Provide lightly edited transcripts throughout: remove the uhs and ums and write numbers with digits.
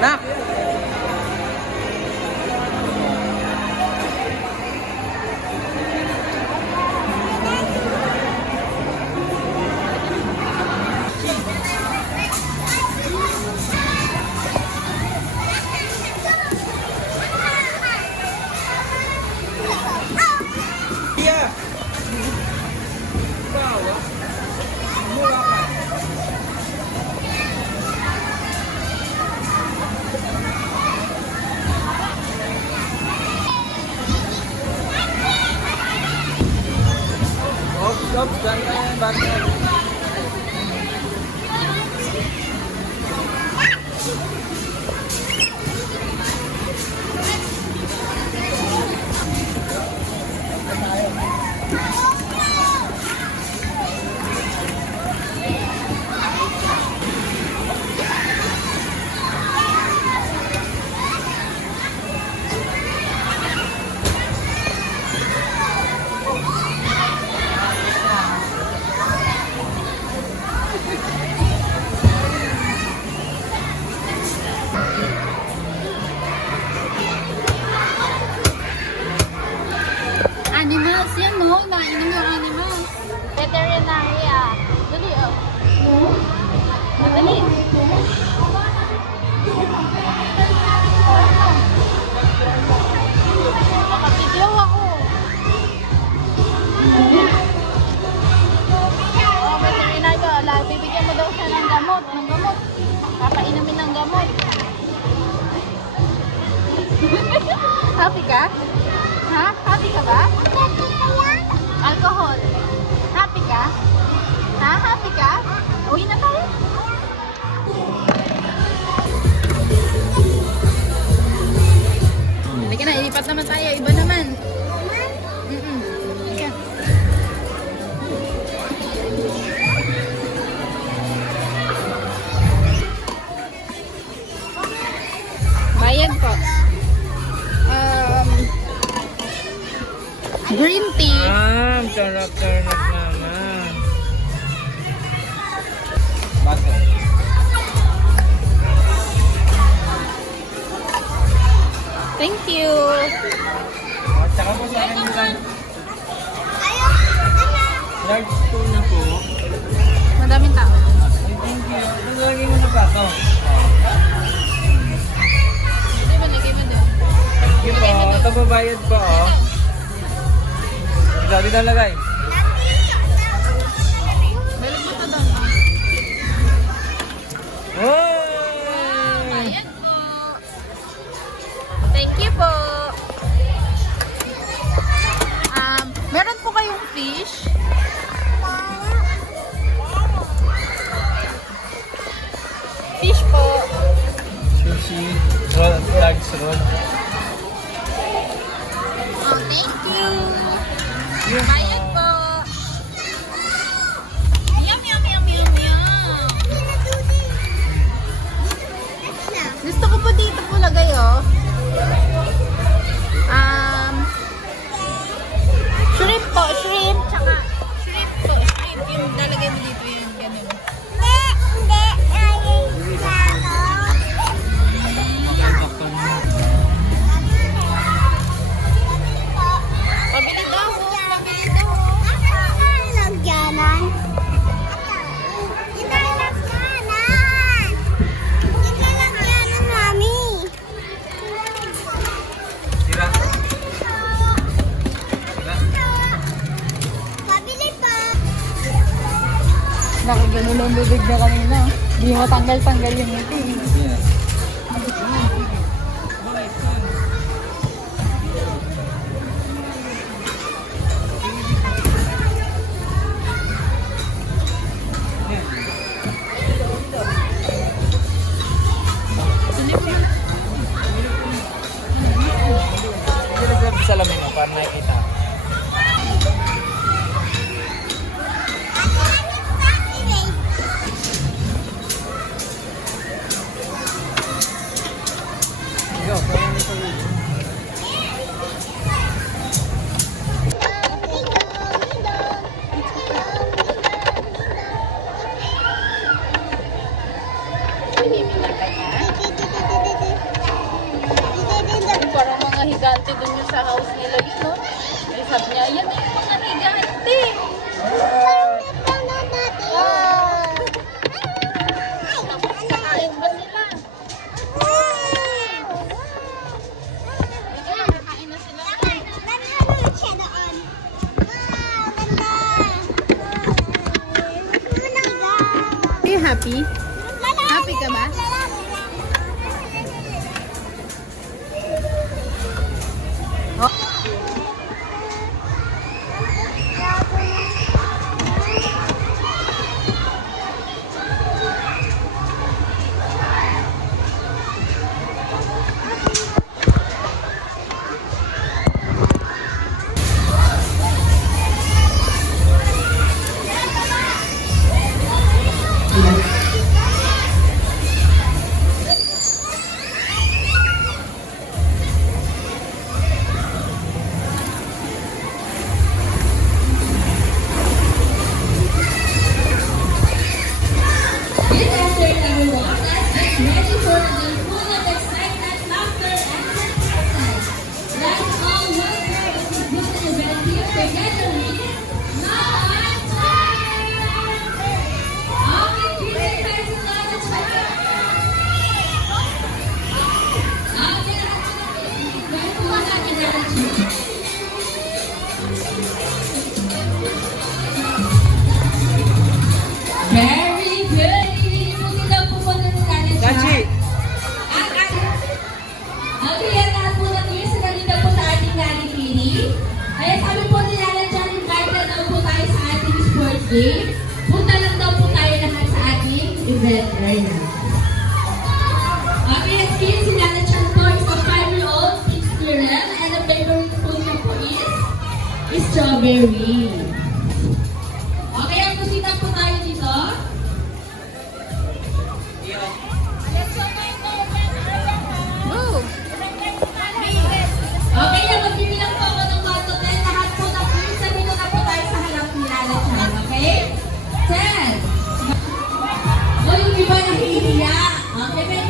Nak! Iya! Bawa! Mura ka! Ops, ganda yan, bakit? Animals yan, no? Nainom yung animals. Veterinary, ah. Dali, oh. Madali. Nakapidyo ako. Oh, veterinary ko. Bibigyan mo daw siya ng gamot. Papainumin ng gamot. Happy ka? Ha? Happy ka ba? Alcohol. Happy ka? Ha? Happy ka? Uwi na tayo. Halika na, ilipat naman tayo. Iba naman. Halika. Bayad po. Green tea. Sarap naman. Bakit? Thank you. At saka po sa akin lang. Large spoon na po. Madaming tao. Thank you. Nalagay mo na pa ako. Hindi ba lagay mo doon? Sige po. Ito po bayad po. Dito nalagay. Meron mo ito doon. Oh! Ayan po. Thank you po. Meron po kayong fish? Fish po. Sushi. Roll. Large roll. Oh, thank you. Bayad po. Yum, yum, yum, yum, yum. Gusto ko po dito po lagay, oh. Shrimp po, shrimp. Tsaka, shrimp po, shrimp. Yung lalagay mo dito, yung ganun. Pabili daw, pabili daw. Tira. Nakagano lang bibig na kanina. Hindi mo tanggal-tanggal yung ngiti. Yes. Salamin mo para nakikita. Go, kaya nito yun. Hindi mo na kaya. ate dun yung sa house nila yun, no? Eh, sabi niya, yan na yung mga higante. Tapos kakain ba sila? Ito, kakain na sila. Are you happy? Happy ka ba? Very good. Hindi daw po po ng kanan siya. Gachi! Ang kaya lahat po ng years na daw po sa ating Gani Pini. Kaya sabi po nila na dyan, invite na daw po tayo sa ating sports day. Punta lang daw po tayo lahat sa ating event right now. Okay, let's see. Sila na dyan po is a 5-year-old experience and the favorite food niya po is strawberry. Okay, ang kusita po tayo dito. Move! Okay, na magbibilang po ako ng 1 to 10. Lahat po na please, sabi na po tayo sa harap ni Lala Chan, okay? 10. O, yung iba nahihiya. Okay, may...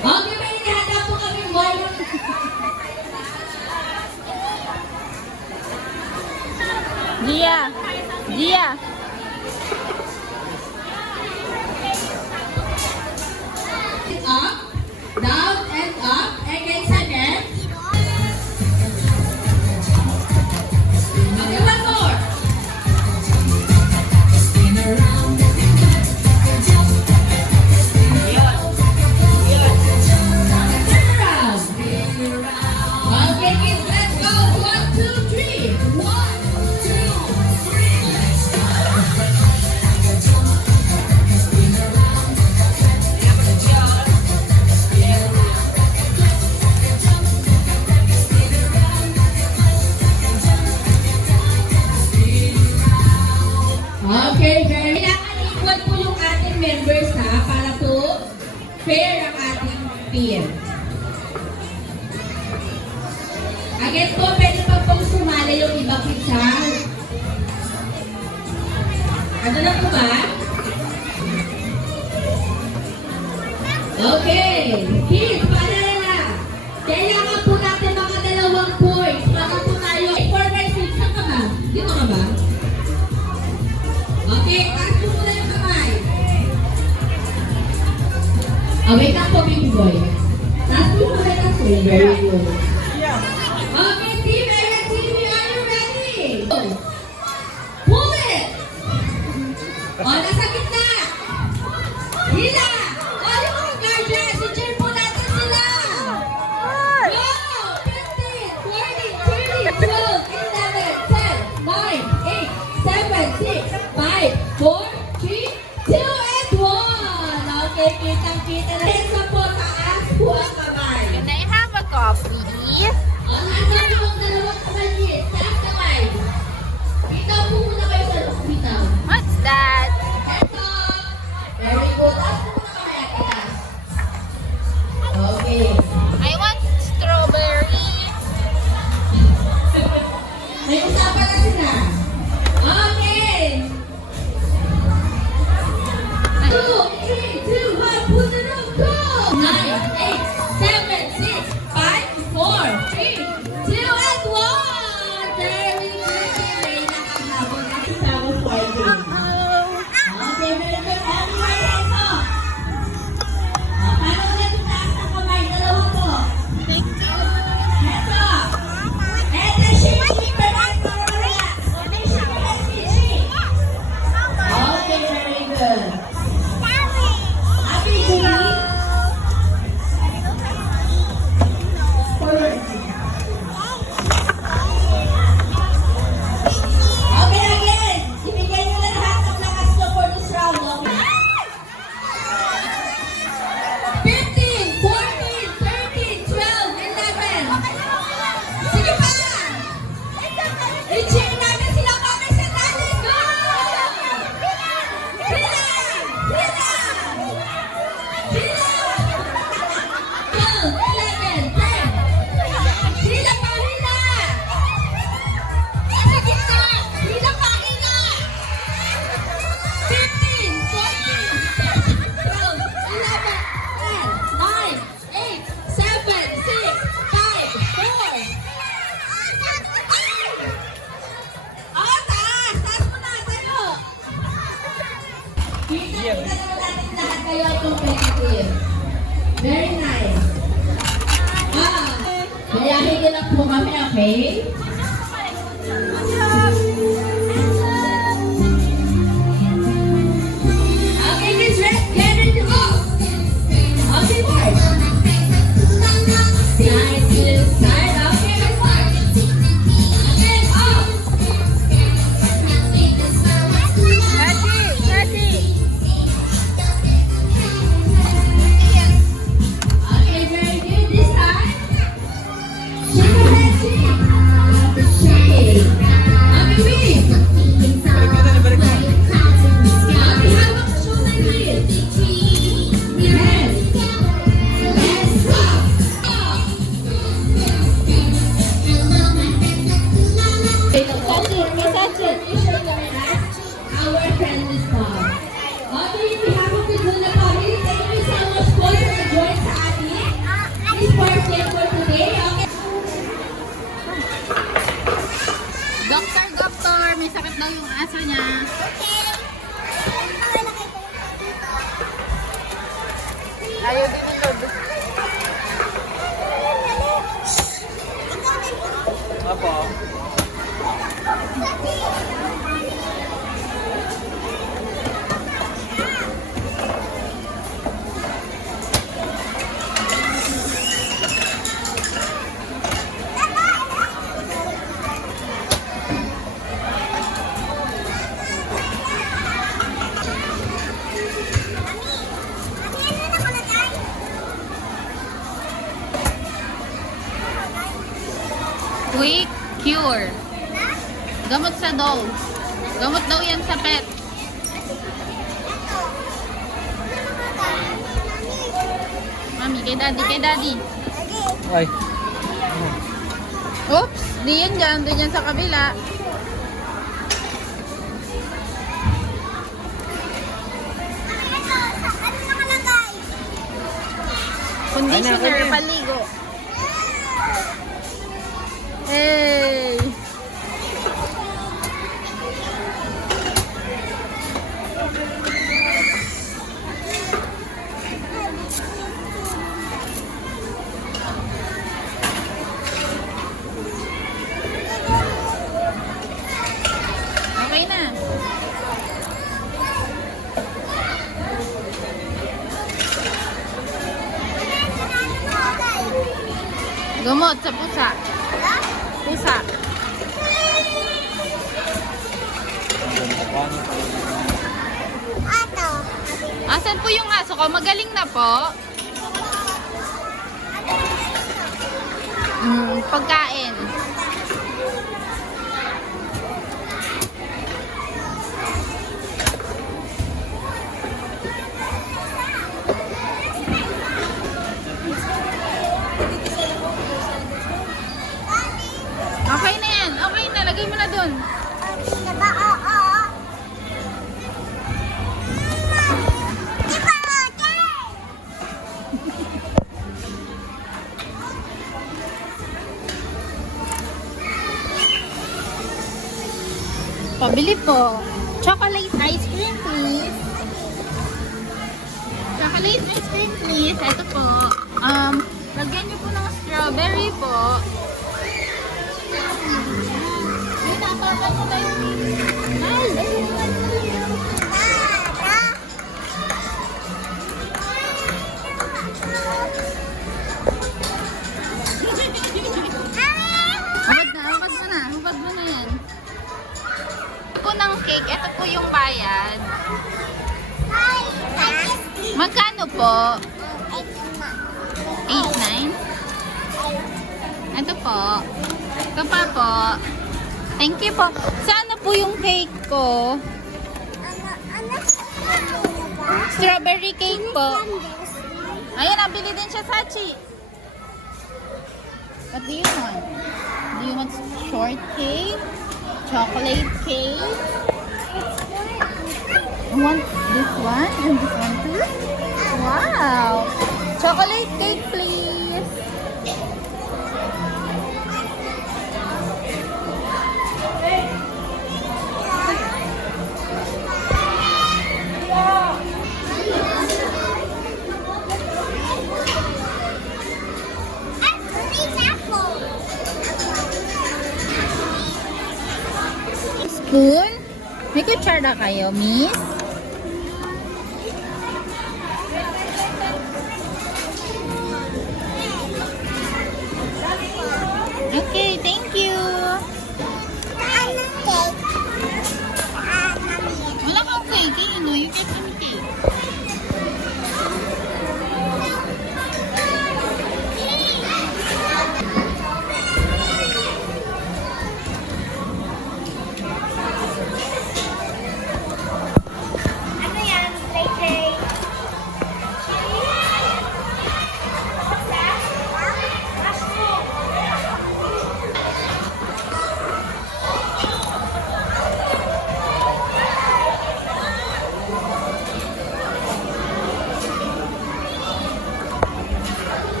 Okay, may inihanda po kami boy. Gia! Gia! Up, down, and up. Again, second. Okay, one more. Turn around. Okay, kids, let's go. 1, 2, 3. 1, 2, 3. Let's go. Okay, very kailangan equal po yung ating members ha, para po fair ang ating team. Again po, pwede pa pong sumali yung iba kitsa. Ano na po ba? Okay, kids, paalala na. Kailangan po natin mga 2 points para po tayo. 4 by 6, saan ka ba? Dito ka ba? Okay, taas mo muna yung kamay. Wait lang po, baby boy. Taas mo muna yung kamay. Very good. Okay, team Area TV, are you ready? Pull it! O, nasa gitna! Hila! O, yung mga guardians, i-cheer po natin sila! Go! 15, 20, 30, 12, 11, 10, 9, 8, 7, 6, 5, 4, 3, 2, and 1! Okay, kitang-kita na. Isa po, taas po ang kamay. Can I have a coffee? Ang handa po ang 2 kamay. Taas kamay. Bitaw po muna kayo sa loob. Bitaw. What's that? Hands up. Very good. Taas po muna kamay at itaas. Okay. I want strawberry. May usapan na sila. Okay. I Lahat kayo competitive. Very nice. Mayahin din lang po kami, okay? Okay, kids, get ready to go. Okay, boys. Nice, little side. Okay, let's start. Okay, up. Okay, very good. This time. Shake. Okay, wait. Okay, hawak mo shoulder blade. Yes. Let's go. Our friendly song. Okay, on behalf of the Luna family, thank you so much for your joy sa atin. This birthday for today. Okay. Doktor, may sakit daw yung aso niya. Ayaw din nilod. Apo. Quick cure. Gamot sa dolls. Gamot daw yan sa pet. Mami, kay daddy, kay daddy. Ay. Oops, di yan dyan. Doon yan sa kabila. Conditioner, Ano, ano? paligo. Hey! Okay na. Gamot sa pusa. Pusa. Asan po yung aso ko? Magaling na po. Pagkain. Okay na yan. Okay na. Lagay mo na dun. Pabili po. Chocolate ice cream, please. Chocolate ice cream, please. Ito po. Lagyan niyo po ng strawberry po. Ay, tatapan mo tayo. Ay, hubad mo na yan. Po ng cake, ito po yung bayad. Magkano po? 8.9? Ito po. Ito pa po. Thank you po. Saan po yung cake ko? Strawberry cake po. Ayan, nabili din siya sa Sachi. What do you want? Do you want shortcake? Chocolate cake? You want this one and this one too? Wow! Chocolate cake, please! May kutsara kayo, miss? Okay, thank you. Wala kang cake, you know, you get some cake. Ano yan? Play.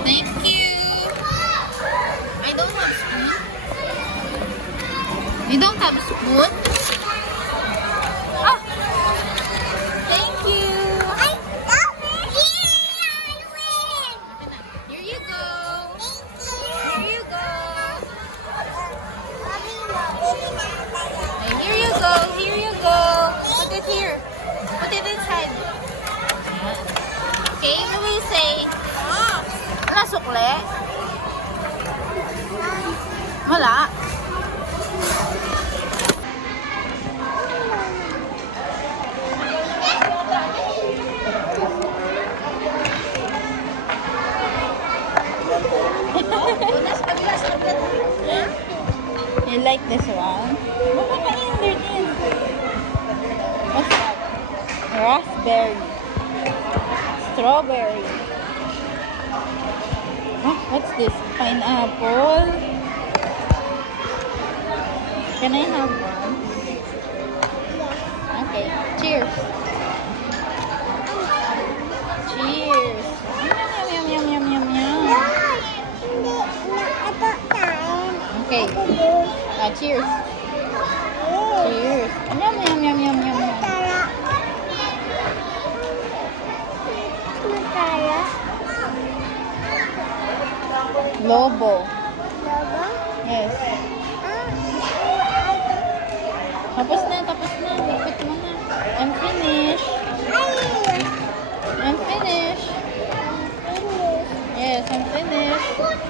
Thank you. I don't have spoon. You don't have spoon? Ah! Thank you. I love it! Yeah, I win! Here you go. Thank Here you go. you! And here you go. Here you go. Put it here. Put it inside. Okay, we will say, wala sukle? Wala. You like this one? Baka ka-in din. What's that? Raspberry. Strawberry. Huh? What's this? Pineapple. Can I have one? Okay. Cheers. Cheers. Yum, yum, yum, yum, yum, yum. Okay. Cheers. Cheers. Yum, yum, yum, yum, yum, yum. Lobo. Yes. Tapos na, tapos na. Lipit mo na. I'm finished. I'm finished. Yes, I'm finished.